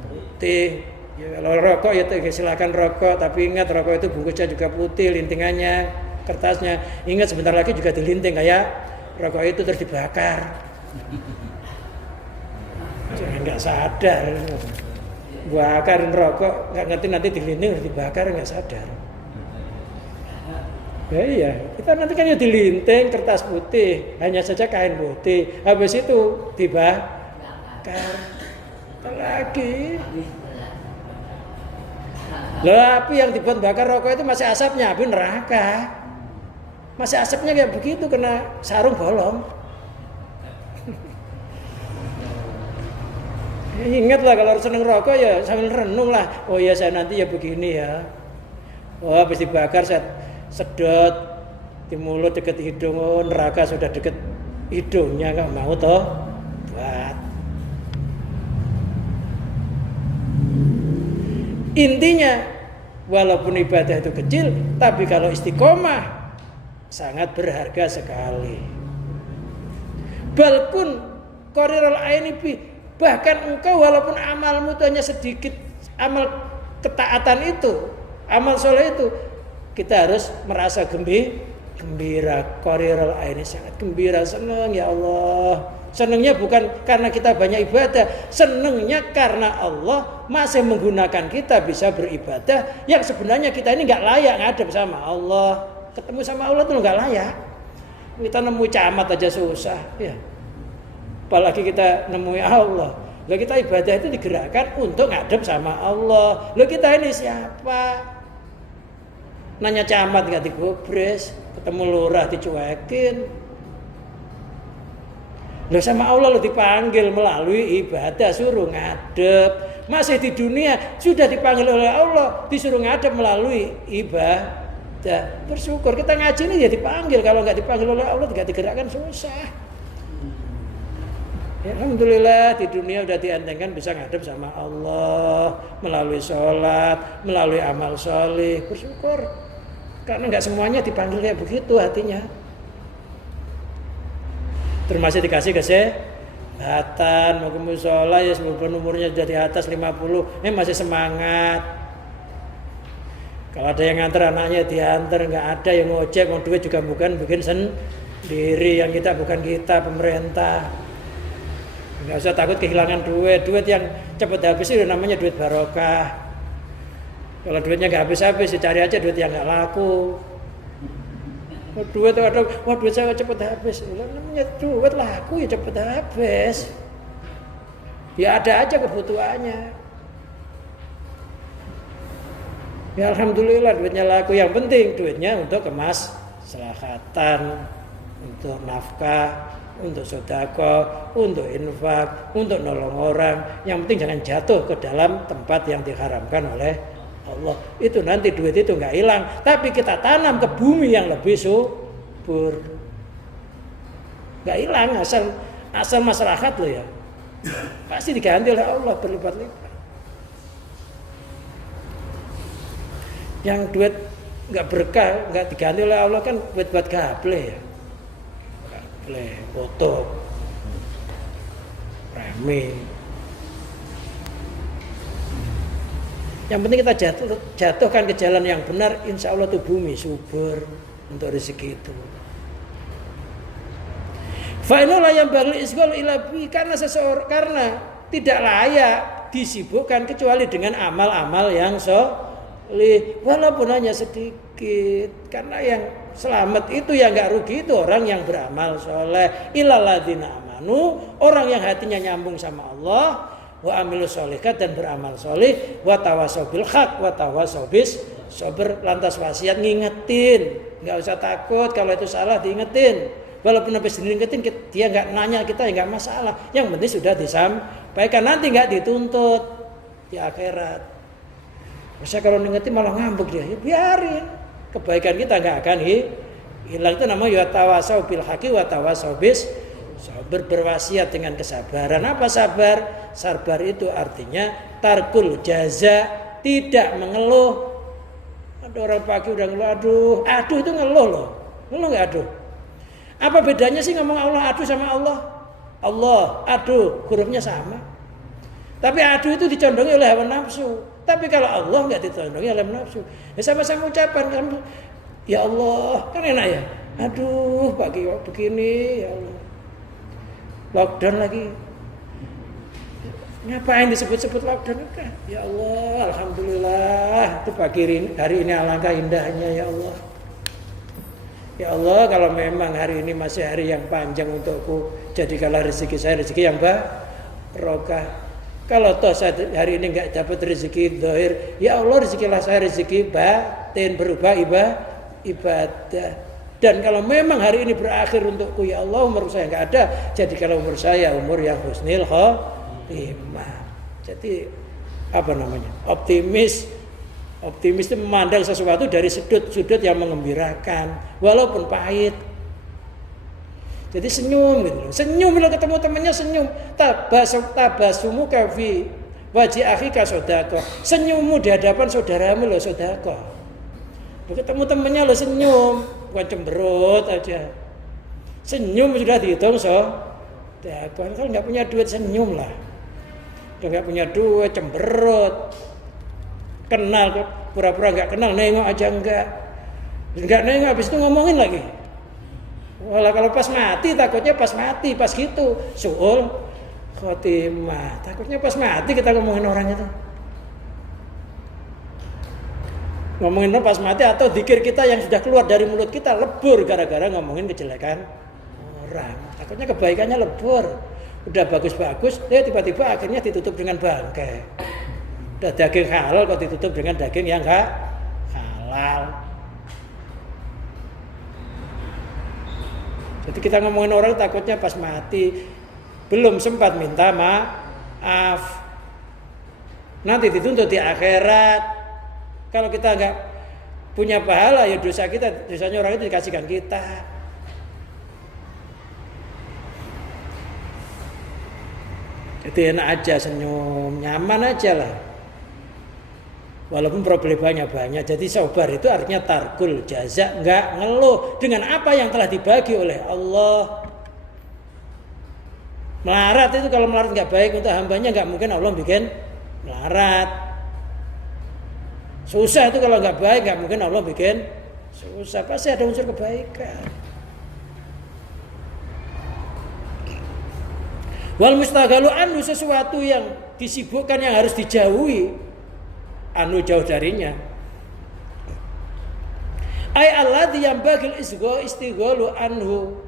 putih. Ya, kalau rokok ya silakan rokok, tapi ingat rokok itu bungkusnya juga putih, lintingannya, kertasnya. Ingat sebentar lagi juga dilinting kayak rokok itu terus dibakar. Jangan nggak sadar, bakarin rokok nggak ngerti nanti dilinting terus dibakar nggak sadar. Ya iya, kita nanti kan ya dilinting kertas putih, hanya saja kain putih. Habis itu dibakar. Lagi. Lah api yang dibuat bakar rokok itu masih asapnya, api neraka. Masih asapnya kayak begitu kena sarung bolong. Ya, ingatlah kalau seneng rokok ya sambil renung lah. Oh ya saya nanti ya begini ya. Oh habis dibakar saya sedot di mulut dekat hidung, oh neraka sudah dekat hidungnya, nggak mau toh buat. Intinya walaupun ibadah itu kecil, tapi kalau istiqomah sangat berharga sekali. Balkun qarirul aini bi, bahkan engkau walaupun amalmu itu hanya sedikit, amal ketaatan itu, amal soleh itu, kita harus merasa gembira. Qarirul aini, sangat gembira, senang ya Allah. Senangnya bukan karena kita banyak ibadah, senangnya karena Allah masih menggunakan kita bisa beribadah yang sebenarnya kita ini nggak layak ngadep sama Allah. Ketemu sama Allah tuh nggak layak. Kita nemu camat aja susah, ya. Apalagi kita nemu Allah. Lalu kita ibadah itu digerakkan untuk ngadep sama Allah. Lalu kita ini siapa? Nanya camat nggak digubris, ketemu lurah dicuekin. Loh sama Allah lo dipanggil melalui ibadah, suruh ngadep. Masih di dunia sudah dipanggil oleh Allah, disuruh ngadep melalui ibadah. Bersyukur, kita ngaji ini ya dipanggil. Kalau nggak dipanggil oleh Allah tidak digerakkan susah. Ya, alhamdulillah di dunia udah dientengkan bisa ngadep sama Allah melalui sholat, melalui amal soleh. Bersyukur karena nggak semuanya dipanggil kayak begitu hatinya. Termasuk dikasih kesehatan, mau ke mushola ya walaupun umurnya sudah di atas 50, masih semangat. Kalau ada yang nganter anaknya diantar, nggak ada yang ngojek, mau duit juga bukan bikin sendiri, yang kita bukan kita, pemerintah. Nggak usah takut kehilangan duit yang cepat habis itu namanya duit barokah. Kalau duitnya nggak habis-habis, cari aja duit yang nggak laku. Duit saya cepat habis. Namanya duit laku ya cepat habis. Ya ada aja kebutuhannya. Ya alhamdulillah duitnya laku. Yang penting duitnya untuk kemaslahatan, untuk nafkah, untuk sedekah, untuk infak, untuk nolong orang. Yang penting jangan jatuh ke dalam tempat yang diharamkan oleh Allah. Itu nanti duit itu nggak hilang, tapi kita tanam ke bumi yang lebih subur. Nggak hilang asal masyarakat loh ya. Pasti diganti oleh Allah berlipat-lipat. Yang duit nggak berkah, nggak diganti oleh Allah kan buat gable ya. Gable, foto, rame. Yang penting kita jatuhkan ke jalan yang benar, insya Allah tuh bumi subur untuk rezeki itu. Fa'inullah yang bagi isgol ilabi, karena tidak layak disibukkan kecuali dengan amal-amal yang soleh, walaupun hanya sedikit. Karena yang selamat itu yang nggak rugi itu orang yang beramal soleh. Illalladzina amanu, orang yang hatinya nyambung sama Allah. Wa amilu sholihat, dan beramal soleh, wa tawasau bil haq, wa tawasau bis sabr. Lantas wasiat ngingetin, nggak usah takut kalau itu salah, diingetin. Walaupun habis diingetin dia nggak nanya kita ya nggak masalah. Yang penting sudah disampaikan, nanti nggak dituntut di akhirat. Masa kalau ngingetin malah ngambek dia, ya biarin. Kebaikan kita nggak akan hilang. Itu namanya wa tawasau bil haqi, wa tawasau bis sabar, berwasiat dengan kesabaran. Apa sabar? Sabar itu artinya tarkul jaza, tidak mengeluh. Ada orang pagi udah ngeluh, aduh itu ngeluh loh. Ngeluh nggak aduh? Apa bedanya sih ngomong Allah aduh sama Allah? Allah aduh, hurufnya sama. Tapi aduh itu dicondongi oleh hawa nafsu. Tapi kalau Allah nggak dicondongi oleh hawa nafsu. Ya sama-sama ucapan kamu, ya Allah, kan enak ya. Aduh pagi begini, ya Allah. Lockdown lagi. Ngapain disebut-sebut lockdown kan? Ya Allah, alhamdulillah. Itu pagi hari ini alangkah indahnya ya Allah. Ya Allah, kalau memang hari ini masih hari yang panjang untukku, jadikanlah rezeki saya rezeki yang barokah. Kalau toh saya hari ini enggak dapat rezeki zahir, ya Allah rezekilah saya rezeki batin berupa ibadah. Dan kalau memang hari ini berakhir untukku, ya Allah umur saya enggak ada, jadikanlah umur saya umur yang husnil khotimah. Jadi optimis Optimis itu memandang sesuatu dari sudut-sudut yang mengembirakan, walaupun pahit. Jadi senyum gitu loh. Senyum kalau ketemu temannya senyum. Tabasumu kafi wajhi akhika sodako. Senyummu di hadapan saudaramu loh sodako. Ketemu temannya lo senyum, bukan cemberut aja. Senyum sudah dihitung sodako. Kalau nggak punya duit senyum lah. Kalau nggak punya duit cemberut. Kenal pura-pura nggak kenal, nengok aja nggak nengok, habis itu ngomongin lagi. Walau kalau pas mati takutnya pas gitu suul khotimah, takutnya pas mati kita ngomongin orang itu, ngomongin orang pas mati, atau zikir kita yang sudah keluar dari mulut kita lebur gara-gara ngomongin kejelekan orang, takutnya kebaikannya lebur, udah bagus-bagus, tiba-tiba akhirnya ditutup dengan bangkai. Udah daging halal kok ditutup dengan daging yang enggak halal. Jadi kita ngomongin orang takutnya pas mati belum sempat minta maaf, nanti dituntut di akhirat. Kalau kita enggak punya pahala ya dosanya orang itu dikasihkan kita. Jadi enak aja senyum, nyaman aja lah. Walaupun problemnya banyak. Jadi sabar itu artinya tarkul jaza, enggak ngeluh dengan apa yang telah dibagi oleh Allah. Melarat itu kalau melarat enggak baik untuk hambanya, enggak mungkin Allah bikin melarat. Susah itu kalau enggak baik, enggak mungkin Allah bikin susah. Pasti ada unsur kebaikan. Wal mustaghalu anhu, sesuatu yang disibukkan yang harus dijauhi, anu jauh darinya. Ai alladzi yambagil istighalu anhu,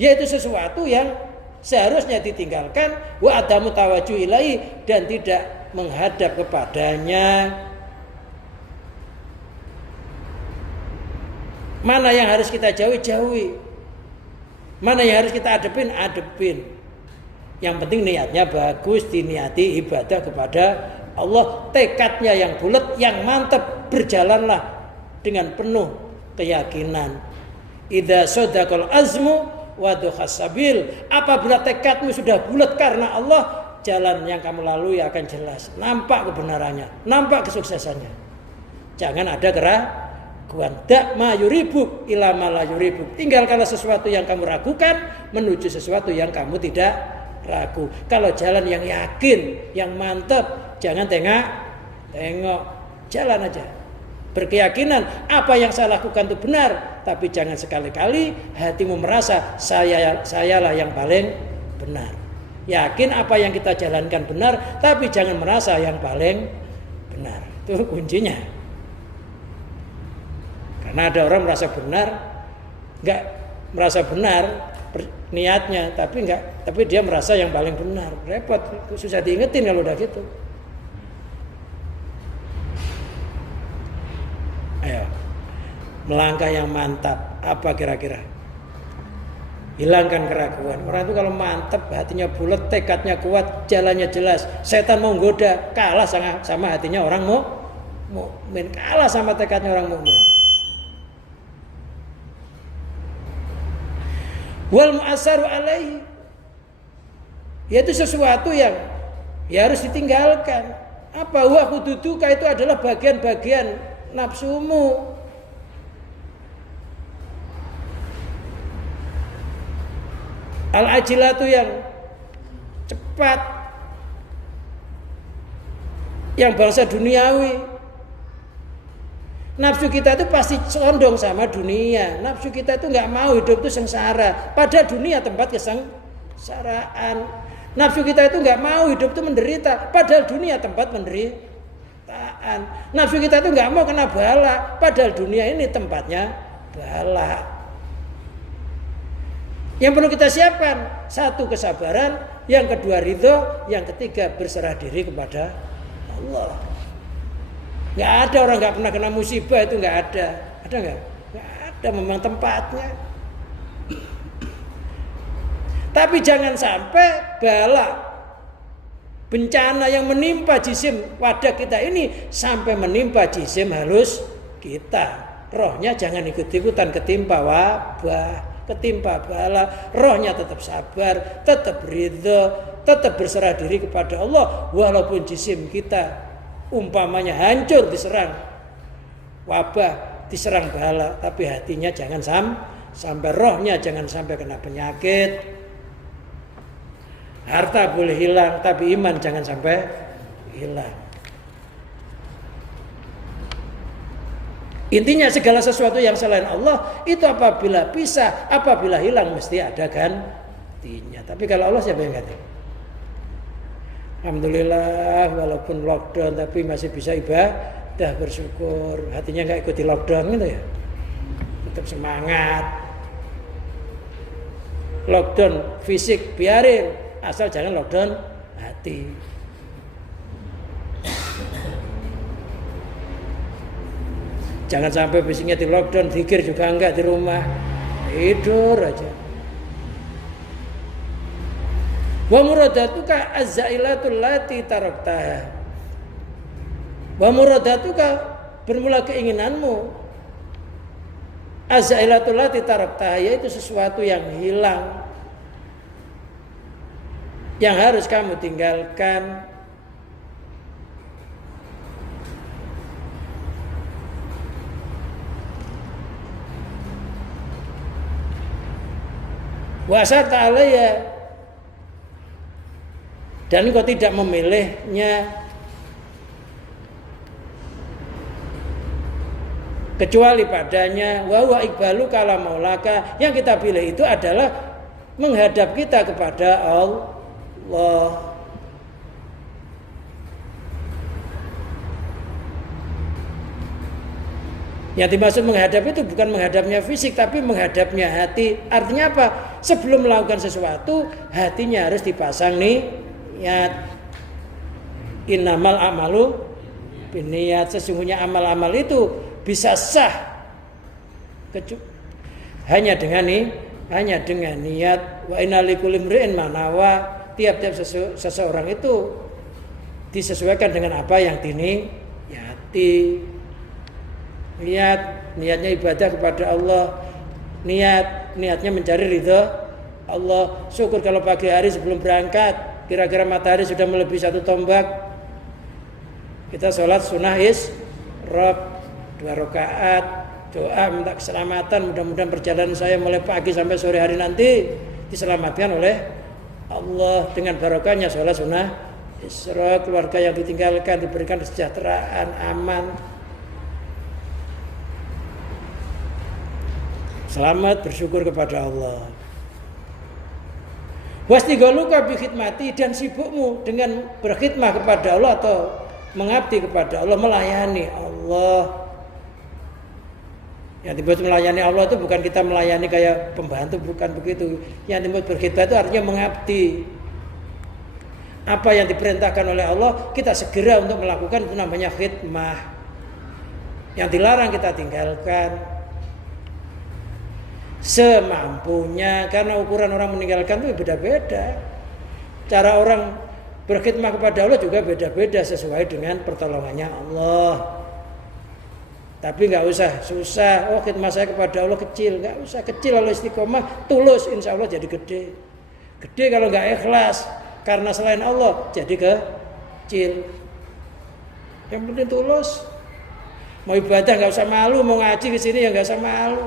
yaitu sesuatu yang seharusnya ditinggalkan, wa adamu tawajuh ilaihi, dan tidak menghadap kepadanya. Mana yang harus kita jauhi. Mana yang harus kita adepin. Yang penting niatnya bagus, diniati ibadah kepada Allah, tekadnya yang bulat, yang mantap, berjalanlah dengan penuh keyakinan. Idza sadaqal azmu wa dukhas sabil, apabila tekadmu sudah bulat karena Allah, jalan yang kamu lalui akan jelas, nampak kebenarannya, nampak kesuksesannya. Jangan ada keraguan. Da ma yuribuk ila ma la yuribuk, tinggalkanlah sesuatu yang kamu ragukan menuju sesuatu yang kamu tidak ragu. Kalau jalan yang yakin, yang mantap, jangan tengok, jalan aja. Berkeyakinan apa yang saya lakukan itu benar, tapi jangan sekali-kali hatimu merasa sayalah yang paling benar. Yakin apa yang kita jalankan benar, tapi jangan merasa yang paling benar. Itu kuncinya. Karena ada orang merasa benar, enggak merasa benar niatnya, tapi dia merasa yang paling benar. Repot, susah diingetin kalau udah gitu. Ayo, melangkah yang mantap, apa kira-kira? Hilangkan keraguan. Orang itu kalau mantap, hatinya bulat, tekadnya kuat, jalannya jelas. Setan mau goda, kalah sama hatinya orang mukmin, kalah sama tekadnya orang mukmin. Wal mu'assaru alaihi, yaitu sesuatu yang harus ditinggalkan. Apa wa hududuka, itu adalah bagian-bagian nafsumu. Al-ajilatu, yang cepat, yang bangsa duniawi. Nafsu kita itu pasti condong sama dunia. Nafsu kita itu nggak mau hidup itu sengsara. Padahal dunia tempat kesengsaraan. Nafsu kita itu nggak mau hidup itu menderita. Padahal dunia tempat penderitaan. Nafsu kita itu nggak mau kena bala. Padahal dunia ini tempatnya bala. Yang perlu kita siapkan, satu kesabaran, yang kedua ridho, yang ketiga berserah diri kepada Allah. Nggak ada orang nggak pernah kena musibah, itu nggak ada. Ada nggak? Nggak ada, memang tempatnya. Tapi jangan sampai bala bencana yang menimpa jisim wadah kita ini sampai menimpa jisim halus kita. Rohnya jangan ikut-ikutan ketimpa wabah, ketimpa bala. Rohnya tetap sabar, tetap ridho, tetap berserah diri kepada Allah. Walaupun jisim kita umpamanya hancur diserang wabah, diserang bala, tapi hatinya jangan sampai, rohnya jangan sampai kena penyakit. Harta boleh hilang, tapi iman jangan sampai hilang. Intinya segala sesuatu yang selain Allah itu apabila pisah, apabila hilang mesti ada gantinya. Tapi kalau Allah siapa yang ganti? Alhamdulillah walaupun lockdown tapi masih bisa ibadah, bersyukur. Hatinya nggak ikuti lockdown gitu ya. Tetap semangat. Lockdown fisik biarin, asal jangan lockdown hati. Jangan sampai fisiknya di lockdown, zikir juga enggak di rumah, tidur aja. Wa muradatuka az-zailatul lati taraktaha. Wa muradatuka bermula keinginanmu az-zailatul lati taraktaha, yaitu sesuatu yang hilang, yang harus kamu tinggalkan. Wasata alaiya, dan engkau tidak memilihnya kecuali padanya. Wa huwa iqbalu kala maulaka, yang kita pilih itu adalah menghadap kita kepada Allah. Yang dimaksud menghadap itu bukan menghadapnya fisik, tapi menghadapnya hati. Artinya apa? Sebelum melakukan sesuatu, hatinya harus dipasang niat. Innamal amalu binniyat. Sesungguhnya amal-amal itu bisa sah hanya dengan niat. Wa inna likulli imri'in ma nawa. Tiap-tiap seseorang itu disesuaikan dengan apa yang diniyati. Niatnya ibadah kepada Allah, niatnya mencari ridha Allah. Syukur kalau pagi hari sebelum berangkat kira-kira matahari sudah melebihi 1 tombak, kita sholat sunnah isyraq 2 rakaat, doa minta keselamatan, mudah-mudahan perjalanan saya mulai pagi sampai sore hari nanti diselamatkan oleh Allah. Dengan barokahnya sholat sunnah isyraq, keluarga yang ditinggalkan diberikan kesejahteraan, aman, selamat, bersyukur kepada Allah. Wastighaluka bi khidmati, dan sibukmu dengan berkhidmah kepada Allah atau mengabdi kepada Allah, melayani Allah. Yang disebut melayani Allah itu bukan kita melayani kayak pembantu, bukan begitu. Yang disebut berkhidmah itu artinya mengabdi. Apa yang diperintahkan oleh Allah kita segera untuk melakukan, itu namanya khidmah. Yang dilarang kita tinggalkan semampunya, karena ukuran orang meninggalkan itu beda-beda. Cara orang berkhidmah kepada Allah juga beda-beda sesuai dengan pertolongannya Allah. Tapi nggak usah susah. Oh, khidmah saya kepada Allah kecil, nggak usah kecil. Kalau istiqomah tulus, insya Allah jadi gede. Gede kalau nggak ikhlas karena selain Allah jadi kecil. Yang penting tulus. Mau ibadah nggak usah malu, mau ngaji ke sini ya nggak usah malu.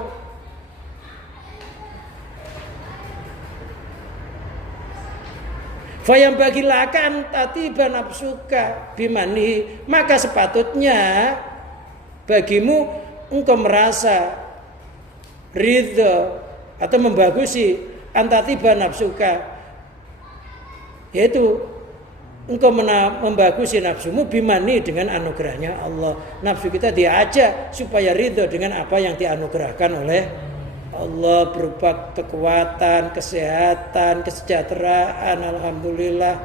Fayam bagilakan tatiba nafsuka bimani, maka sepatutnya bagimu engkau merasa ridho atau membagusi antatiba nafsuka, yaitu engkau membagusi nafsumu bimani, dengan anugerahnya Allah. Nafsu kita diajak supaya ridho dengan apa yang dianugerahkan oleh Allah, berupa kekuatan, kesehatan, kesejahteraan. Alhamdulillah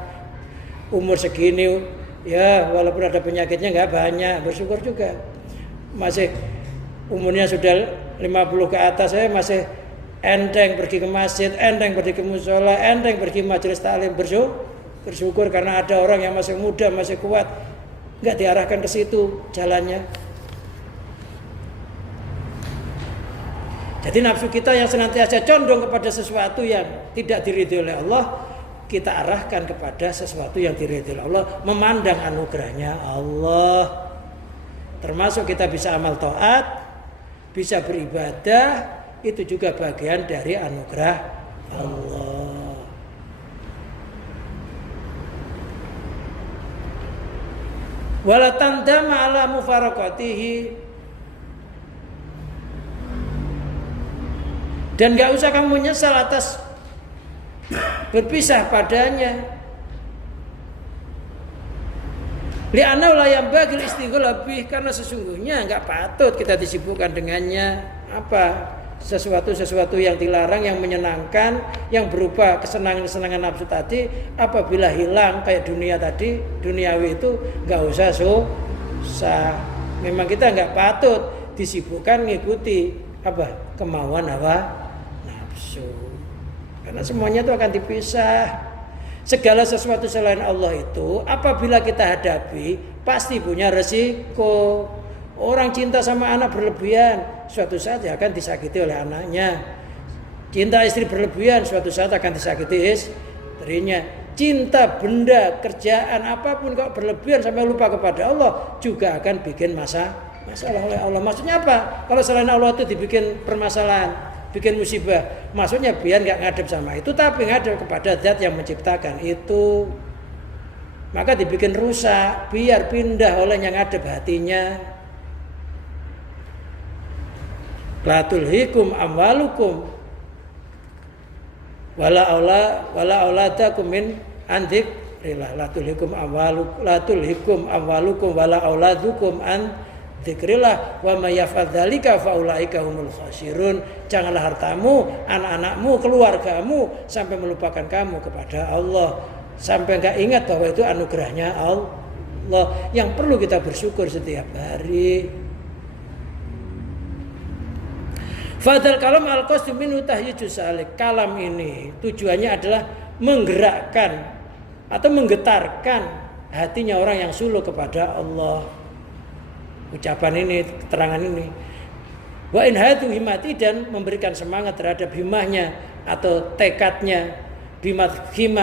umur segini ya, walaupun ada penyakitnya nggak banyak, bersyukur juga. Masih umurnya sudah 50 ke atas, saya masih enteng pergi ke masjid, enteng pergi ke musola, enteng pergi majelis taklim, Bersyukur karena ada orang yang masih muda, masih kuat, nggak diarahkan ke situ jalannya. Jadi nafsu kita yang senantiasa condong kepada sesuatu yang tidak diridhoi oleh Allah, kita arahkan kepada sesuatu yang diridhoi oleh Allah, memandang anugerahnya Allah. Termasuk kita bisa amal taat, bisa beribadah, itu juga bagian dari anugerah Allah. Wala tandama ala mufaraqatihi, dan gak usah kamu menyesal atas berpisah padanya. Li'anna la yanbaghi al-istighlal bih, karena sesungguhnya enggak patut kita disibukkan dengannya. Apa? Sesuatu yang dilarang, yang menyenangkan, yang berupa kesenangan-kesenangan nafsu tadi, apabila hilang kayak dunia tadi, duniawi itu enggak usah susah. Memang kita enggak patut disibukkan mengikuti apa? Kemauan hawa nafsu. Karena semuanya itu akan dipisah. Segala sesuatu selain Allah itu apabila kita hadapi pasti punya resiko. Orang cinta sama anak berlebihan, suatu saat akan disakiti oleh anaknya. Cinta istri berlebihan, suatu saat akan disakiti istrinya. Cinta benda, kerjaan apapun kok berlebihan sampai lupa kepada Allah juga akan bikin masalah oleh Allah. Maksudnya apa? Kalau selain Allah itu dibikin permasalahan, bikin musibah, maksudnya biar nggak ngadep sama itu, tapi ngadep kepada zat yang menciptakan itu. Maka dibikin rusak, biar pindah oleh yang ngadep hatinya. La tulhikum amwalukum wala auladakum min dzikrillah. La tulhikum amwalukum wala auladukum an dzikrillah wa may yaf'al dzalika fa ulaika humul khasirun. Janganlah hartamu, anak-anakmu, keluargamu sampai melupakan kamu kepada Allah, sampai enggak ingat bahwa itu anugerahnya Allah yang perlu kita bersyukur setiap hari. Fadal kalam al-qasdu minhu tahyijus salik. Kalam ini tujuannya adalah menggerakkan atau menggetarkan hatinya orang yang suluh kepada Allah. Ucapan ini, keterangan ini. Wa in hadu himati, dan memberikan semangat terhadap himahnya atau tekadnya, bima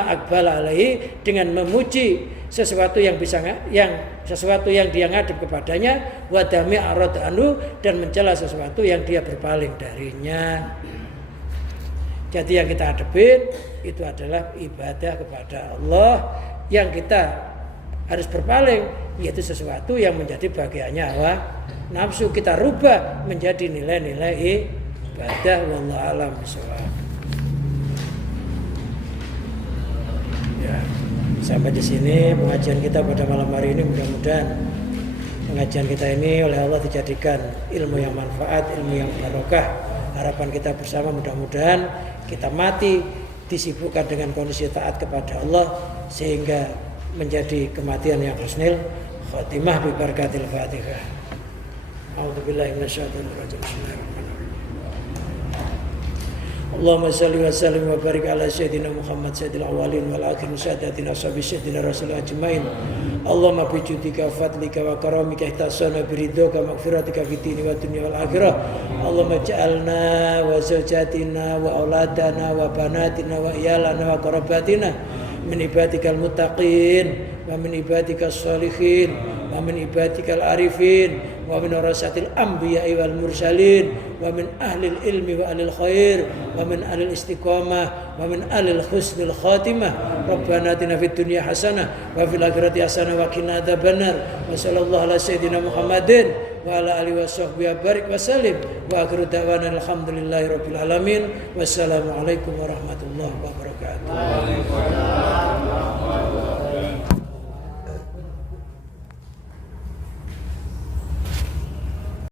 akbala alaihi, dengan memuji sesuatu yang dia ngadep kepadanya, wadami arad anu, dan mencela sesuatu yang dia berpaling darinya. Jadi yang kita hadapin itu adalah ibadah kepada Allah, yang kita harus berpaling yaitu sesuatu yang menjadi bagiannya hawa nafsu, kita rubah menjadi nilai-nilai ibadah. Wallahu a'lam bishawab. Ya, sampai di sini pengajian kita pada malam hari ini. Mudah-mudahan pengajian kita ini oleh Allah dijadikan ilmu yang manfaat, ilmu yang barokah. Harapan kita bersama mudah-mudahan kita mati disibukkan dengan kondisi taat kepada Allah sehingga menjadi kematian yang husnul khatimah bi barakatil Fatihah. A'udzubillahi minasyaitonir rajim. Bismillahirrahmanirrahim. Allahumma salli wa sallim wa barik ala sayyidina Muhammad sayyidil awwalin wal akhirin sadatina ashabi sayyidina rasul ajmain. Allahumma bi judika fadlika wa karamika ihtasana bi ridhoka maghfiratika fid dini wa dunya wal akhirah. Allahumma ja'alna wa zawjatina wa auladana wa banatina wa iyalana wa qarabatina min ibadikal muttaqin wa min ibadikal sholihin wa min ibadikal arifin wa min warasatil anbiya'i wal mursalin wa min ahlil ilmi wa ahlil khair wa min ahlil istiqamah wa min ahlil husnil khatimah. Rabbana atina fid dunya hasanah wa fil akhirati hasanah wa qina adzabannar. Wa sallallahu ala sayyidina Muhammadin wa ala alihi wa sahbihi barik wa sallim wa akhiru da'wana alhamdulillahi rabbil alamin. Wassalamu alaikum warahmatullahi wabarakatuh.